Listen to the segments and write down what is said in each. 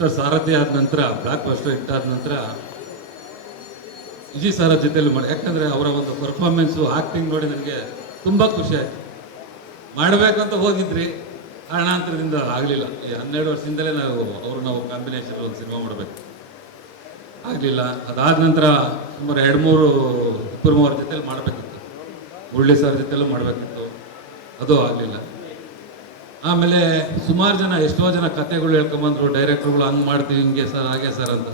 Sir ಸಾರಥಿ ಆದ ನಂತರ block buster hit ಆದ ನಂತರ ವಿಜಯ್ ಸಾರ ಜೊತೆಯಲ್ಲಿ ಮಾಡಿ. ಯಾಕಂದರೆ ಅವರ ಒಂದು ಪರ್ಫಾರ್ಮೆನ್ಸು ಆ್ಯಕ್ಟಿಂಗ್ ನೋಡಿ ನನಗೆ ತುಂಬ ಖುಷಿ ಆಯಿತು. ಮಾಡಬೇಕಂತ ಹೋಗಿದ್ರಿ, ಕಾರಣಾಂತರದಿಂದ ಆಗಲಿಲ್ಲ. ಈ ಹನ್ನೆರಡು ವರ್ಷದಿಂದಲೇ ನಾವು ಅವರು ನಾವು ಕಾಂಬಿನೇಷನ್ ಒಂದು ಸಿನಿಮಾ ಮಾಡಬೇಕು. ಆಗಲಿಲ್ಲ. ಅದಾದ ನಂತರ ಸುಮಾರು ಎರಡು ಮೂರು ಇಬ್ಬರು ಮೂವರ ಜೊತೆಲಿ ಮಾಡಬೇಕಿತ್ತು. ಮುರಳಿ ಸಾರ ಜೊತೆಲೂ ಮಾಡಬೇಕಿತ್ತು. ಅದು ಆಗಲಿಲ್ಲ. ಆಮೇಲೆ ಸುಮಾರು ಜನ, ಎಷ್ಟೋ ಜನ ಕತೆಗಳು ಹೇಳ್ಕೊಂಬಂದ್ರು, ಡೈರೆಕ್ಟರ್ಗಳು ಹಂಗೆ ಮಾಡ್ತೀವಿ, ಹಿಂಗೆ ಸರ್, ಹಾಗೆ ಸರ್ ಅಂತ.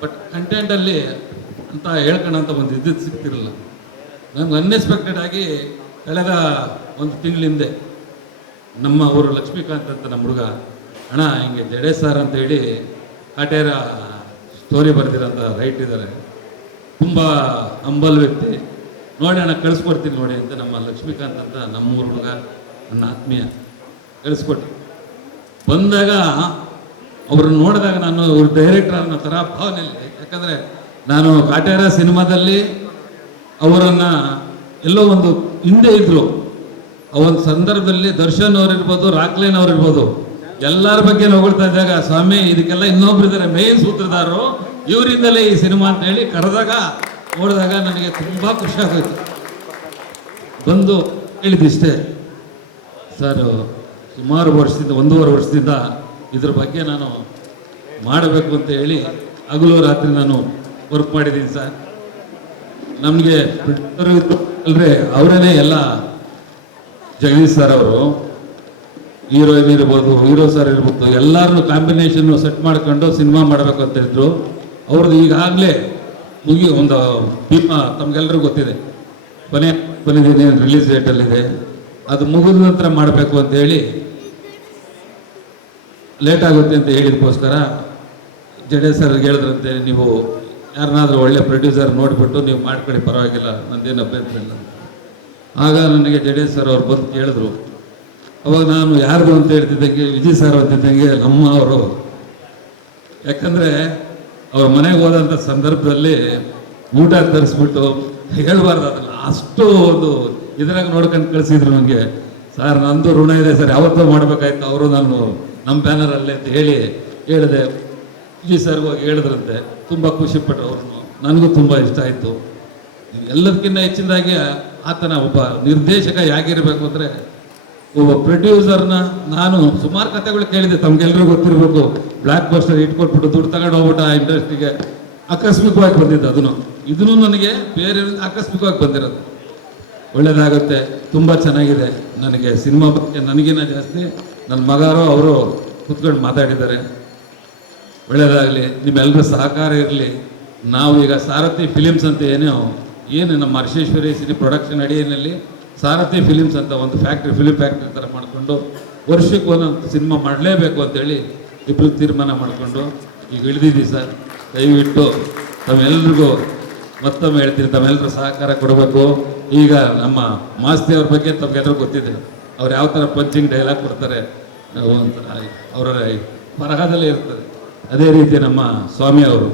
ಬಟ್ ಕಂಟೆಂಟಲ್ಲಿ ಅಂತ ಹೇಳ್ಕೊಳ್ಳೋಂಥ ಒಂದು ಇದು ಸಿಗ್ತಿರಲ್ಲ ನಂಗೆ ಅನ್ಎಕ್ಸ್ಪೆಕ್ಟೆಡ್ ಆಗಿ ಕಳೆದ ಒಂದು ತಿಂಗಳ ಹಿಂದೆ ನಮ್ಮ ಊರು ಲಕ್ಷ್ಮೀಕಾಂತ್ ಅಂತ ನಮ್ಮ ಹುಡುಗ, ಅಣ್ಣ, ಹಿಂಗೆ ಜಡೆ ಸರ್ ಅಂತ ಹೇಳಿ ಕಾಟೇರ ಸ್ಟೋರಿ ಬರೆದಿರೋಂಥ ರೈಟ್ ಇದ್ದಾರೆ ತುಂಬ ಹಂಬಲ್ ವ್ಯಕ್ತಿ. ನೋಡಿ ಅಣ್ಣ, ಕಳಿಸ್ಕೊಡ್ತೀನಿ ನೋಡಿ ಅಂತ ನಮ್ಮ ಲಕ್ಷ್ಮೀಕಾಂತ್ ಅಂತ ನಮ್ಮೂರು ಹುಡುಗ, ನನ್ನ ಆತ್ಮೀಯ ಕಳಿಸ್ಕೊಟ್ಟು ಬಂದಾಗ ಅವ್ರನ್ನ ನೋಡಿದಾಗ ನಾನು ಅವ್ರ ಡೈರೆಕ್ಟರ್ ಅನ್ನೋ ಥರ ಭಾವನೆಯಲ್ಲಿ. ಯಾಕಂದರೆ ನಾನು ಕಾಟೇರ ಸಿನಿಮಾದಲ್ಲಿ ಅವರನ್ನು ಎಲ್ಲೋ ಒಂದು ಹಿಂದೆ ಇದ್ರು. ಆ ಒಂದು ಸಂದರ್ಭದಲ್ಲಿ ದರ್ಶನ್ ಅವ್ರಿರ್ಬೋದು, ರಾಕ್ಲೇನ್ ರಾಕ್ಲೈನ್ ಅವ್ರು ಇರ್ಬೋದು ಎಲ್ಲರ ಬಗ್ಗೆ ಹೊಗಳ್ತಾ ಇದ್ದಾಗ, ಸ್ವಾಮಿ, ಇದಕ್ಕೆಲ್ಲ ಇನ್ನೊಬ್ರು ಇದ್ದಾರೆ ಮೇನ್ ಸೂತ್ರಧಾರರು, ಇವರಿಂದಲೇ ಈ ಸಿನಿಮಾ ಅಂತ ಹೇಳಿ ಕರೆದಾಗ, ನೋಡಿದಾಗ ನನಗೆ ತುಂಬ ಖುಷಿ ಆಗೋಯ್ತು. ಬಂದು ಹೇಳಿದಿಷ್ಟೇ ಸರ್ ಸುಮಾರು ವರ್ಷದಿಂದ, ಒಂದೂವರೆ ವರ್ಷದಿಂದ ಇದ್ರ ಬಗ್ಗೆ ನಾನು ಮಾಡಬೇಕು ಅಂತ ಹೇಳಿ ಹಗಲು ರಾತ್ರಿ ನಾನು ವರ್ಕ್ ಮಾಡಿದ್ದೀನಿ ಸರ್. ನಮಗೆ ಅಲ್ರಿ ಅವರೇನೆ ಎಲ್ಲ ಜಗದೀಶ್ ಸರ್ ಅವರು, ಹೀರೋಯಿನ್ ಇರ್ಬೋದು, ಹೀರೋ ಸರ್ ಇರ್ಬೋದು, ಎಲ್ಲರನ್ನು ಕಾಂಬಿನೇಷನ್ನು ಸೆಟ್ ಮಾಡ್ಕೊಂಡು ಸಿನಿಮಾ ಮಾಡಬೇಕು ಅಂತ ಹೇಳಿದ್ರು ಅವ್ರದ್ದು ಈಗಾಗಲೇ ಮುಗಿ ಒಂದು ಭೀಮ ತಮಗೆಲ್ಲರಿಗೂ ಗೊತ್ತಿದೆ. ಕೊನೆ, ಕೊನೆದಿನ ರಿಲೀಸ್ ಡೇಟಲ್ಲಿದೆ ಅದು ಮುಗಿದ ನಂತರ ಮಾಡಬೇಕು ಅಂತ ಹೇಳಿ ಲೇಟ್ ಆಗುತ್ತೆ ಅಂತ ಹೇಳಿದಕ್ಕೋಸ್ಕರ ಜಡೇ ಸರ್ ಹೇಳಿದ್ರಂತೆ, ನೀವು ಯಾರನ್ನಾದರೂ ಒಳ್ಳೆ ಪ್ರೊಡ್ಯೂಸರ್ ನೋಡಿಬಿಟ್ಟು ನೀವು ಮಾಡ್ಕೊಳ್ಳಿ, ಪರವಾಗಿಲ್ಲ, ನಂದೇನು ಅಭ್ಯಂತರ ಇಲ್ಲ ಆಗ ನನಗೆ ಜಡೇ ಸರ್ ಅವ್ರು ಬಂದು ಕೇಳಿದ್ರು, ಅವಾಗ ನಾನು ಯಾರಿಗೂ ಅಂತ ಹೇಳ್ತಿದ್ದಂಗೆ ವಿಜಯ್ ಸರ್ ಅಂತಿದ್ದಂಗೆ ನಮ್ಮ ಅವರು. ಯಾಕಂದರೆ ಅವ್ರ ಮನೆಗೆ ಹೋದಂಥ ಸಂದರ್ಭದಲ್ಲಿ ಊಟ ತರಿಸ್ಬಿಟ್ಟು ಹೇಳ್ಬಾರ್ದು ಅದನ್ನು ಅಷ್ಟು ಒಂದು ಇದ್ರಾಗ ನೋಡ್ಕೊಂಡು ಕಳಿಸಿದ್ರು ನನಗೆ ಸರ್, ನಂದು ಋಣ ಇದೆ, ಸರ್, ಯಾವತ್ತೂ ಮಾಡಬೇಕಾಯ್ತು, ಅವರು ನಾನು ನಮ್ಮ ಬ್ಯಾನರ್ ಅಲ್ಲೇ ಅಂತ ಹೇಳಿ ಹೇಳಿದೆ. ಜಿ ಹೋಗಿ ಹೇಳಿದ್ರಂತೆ, ತುಂಬ ಖುಷಿಪಟ್ಟರು ಅವ್ರನ್ನು ನನಗೂ ತುಂಬ ಇಷ್ಟ ಆಯಿತು. ಎಲ್ಲದಕ್ಕಿಂತ ಹೆಚ್ಚಿನದಾಗಿ ಆತನ ಒಬ್ಬ ನಿರ್ದೇಶಕ ಹೇಗಿರಬೇಕು ಅಂದರೆ, ಒಬ್ಬ ಪ್ರೊಡ್ಯೂಸರ್ನ ನಾನು ಸುಮಾರು ಕಥೆಗಳು ಕೇಳಿದೆ ತಮಗೆಲ್ಲರಿಗೂ ಗೊತ್ತಿರಬೇಕು. ಬ್ಲ್ಯಾಕ್ ಬಸ್ಟರ್ ಇಟ್ಕೊಟ್ಬಿಟ್ಟು ದುಡ್ಡು ತಗೊಂಡು ಹೋಗ್ಬಿಟ್ಟು ಆ ಇಂಡಸ್ಟ್ರಿಗೆ ಆಕಸ್ಮಿಕವಾಗಿ ಬಂದಿದ್ದು ಅದನ್ನು ಇದನ್ನು ನನಗೆ ಬೇರೆ ಆಕಸ್ಮಿಕವಾಗಿ ಬಂದಿರೋದು. ಒಳ್ಳೇದಾಗುತ್ತೆ, ತುಂಬ ಚೆನ್ನಾಗಿದೆ. ನನಗೆ ಸಿನಿಮಾ ಬಗ್ಗೆ ನನಗಿನ್ನ ಜಾಸ್ತಿ ನನ್ನ ಮಗಾರು ಅವರು ಕುತ್ಕೊಂಡು ಮಾತಾಡಿದ್ದಾರೆ. ಒಳ್ಳೆಯದಾಗಲಿ ನಿಮ್ಮೆಲ್ಲರ ಸಹಕಾರ ಇರಲಿ. ನಾವು ಈಗ ಸಾರಥಿ ಫಿಲಿಮ್ಸ್ ಅಂತ ಏನೋ, ಏನು ನಮ್ಮ ಹರ್ಷೇಶ್ವರಿ ಸಿನಿ ಪ್ರೊಡಕ್ಷನ್ ಅಡಿಯಲ್ಲಿ ಸಾರಥಿ ಫಿಲಿಮ್ಸ್ ಅಂತ ಒಂದು ಫ್ಯಾಕ್ಟ್ರಿ ಫಿಲಿಮ್ ಫ್ಯಾಕ್ಟ್ರಿ ಥರ ಮಾಡಿಕೊಂಡು ವರ್ಷಕ್ಕೆ ಒಂದೊಂದು ಸಿನಿಮಾ ಮಾಡಲೇಬೇಕು ಅಂತೇಳಿ ಇಬ್ಬರು ತೀರ್ಮಾನ ಮಾಡಿಕೊಂಡು ಈಗ ಇಳಿದಿದ್ದೀವಿ ಸರ್. ದಯವಿಟ್ಟು ತಮ್ಮೆಲ್ರಿಗೂ ಮತ್ತೊಮ್ಮೆ ಹೇಳ್ತೀನಿ ತಮ್ಮೆಲ್ಲರೂ ಸಹಕಾರ ಕೊಡಬೇಕು. ಈಗ ನಮ್ಮ ಮಾಸ್ತಿ ಅವ್ರ ಬಗ್ಗೆ ತಮ್ಗೆಲ್ಲರಿಗೂ ಗೊತ್ತಿದೆ. ಅವ್ರು ಯಾವ ಥರ ಪಂಚಿಂಗ್ ಡೈಲಾಗ್ ಕೊಡ್ತಾರೆ ಅವರ ಬರಹದಲ್ಲೇ ಇರ್ತದೆ. ಅದೇ ರೀತಿ ನಮ್ಮ ಸ್ವಾಮಿ ಅವರು,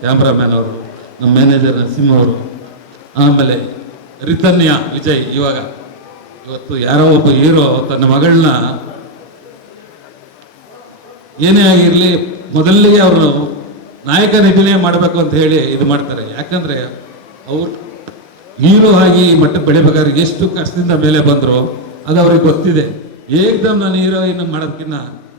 ಕ್ಯಾಮ್ರಾಮ್ಯಾನ್ ಅವರು, ನಮ್ಮ ಮ್ಯಾನೇಜರ್ ನರಸಿಂಹ ಅವರು, ಆಮೇಲೆ ರಿತನ್ಯ ವಿಜಯ್ ಇವಾಗ. ಇವತ್ತು ಯಾರೋ ಒಬ್ಬ ಹೀರೋ, ತನ್ನ ಮಗಳನ್ನ ಏನೇ ಆಗಿರಲಿ, ಮೊದಲಿಗೆ ಅವರು ನಾಯಕ ಅಭಿನಯ ಮಾಡಬೇಕು ಅಂತ ಹೇಳಿ ಇದು ಮಾಡ್ತಾರೆ. ಯಾಕಂದ್ರೆ ಅವ್ರು ಹೀರೋ ಆಗಿ ಮಟ್ಟಕ್ಕೆ ಬೆಳಿಬೇಕಾದ್ರೆ ಎಷ್ಟು ಕಷ್ಟದಿಂದ ಮೇಲೆ ಬಂದರು ಅದು ಅವ್ರಿಗೆ ಗೊತ್ತಿದೆ. ಏಕ್ದಮ್ ನಾನು ಹೀರೋಯಿನ್ ಮಾಡೋದಕ್ಕಿಂತ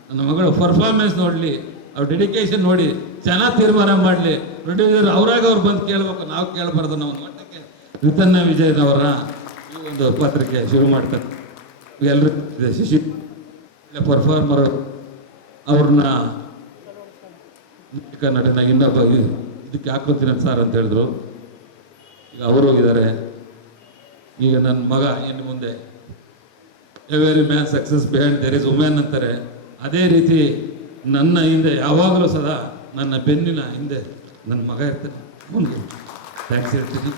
ನನ್ನ ಮಗಳು ಪರ್ಫಾರ್ಮೆನ್ಸ್ ನೋಡಲಿ, ಅವ್ರ ಡೆಡಿಕೇಶನ್ ನೋಡಿ, ಚೆನ್ನಾಗಿ ತೀರ್ಮಾನ ಮಾಡಲಿ. ಪ್ರೊಡ್ಯೂಸರ್ ಅವರಾಗ ಅವ್ರು ಬಂದು ಕೇಳಬೇಕು, ನಾವು ಕೇಳಬಾರ್ದು ನಾವು ಮಟ್ಟಕ್ಕೆ ರಿತನ್ನ ವಿಜಯನವರ ಈ ಒಂದು ಪತ್ರಿಕೆ ಶುರು ಮಾಡ್ತಾರೆ. ಎಲ್ಲರೂ ಶಶಿ ಪರ್ಫಾರ್ಮರ್ ಅವ್ರನ್ನ ನಾಯಕ ನಟನ ಇನ್ನೊಬ್ಬ ಇದಕ್ಕೆ ಹಾಕೋತೀನಿ ಸರ್ ಅಂತ ಹೇಳಿದ್ರು. ಈಗ ಅವರು ಹೋಗಿದ್ದಾರೆ. ಈಗ ನನ್ನ ಮಗ ಇನ್ನು ಮುಂದೆ every man success behind there is women ಅಂತಾರೆ. ಅದೇ ರೀತಿ ನನ್ನ ಹಿಂದೆ ಯಾವಾಗಲೂ ಸದಾ ನನ್ನ ಬೆನ್ನಿನ ಹಿಂದೆ ನನ್ನ ಮಗ ಇರ್ತಾನೆ. ಥ್ಯಾಂಕ್ಸ್ ಹೇಳ್ತೀನಿ.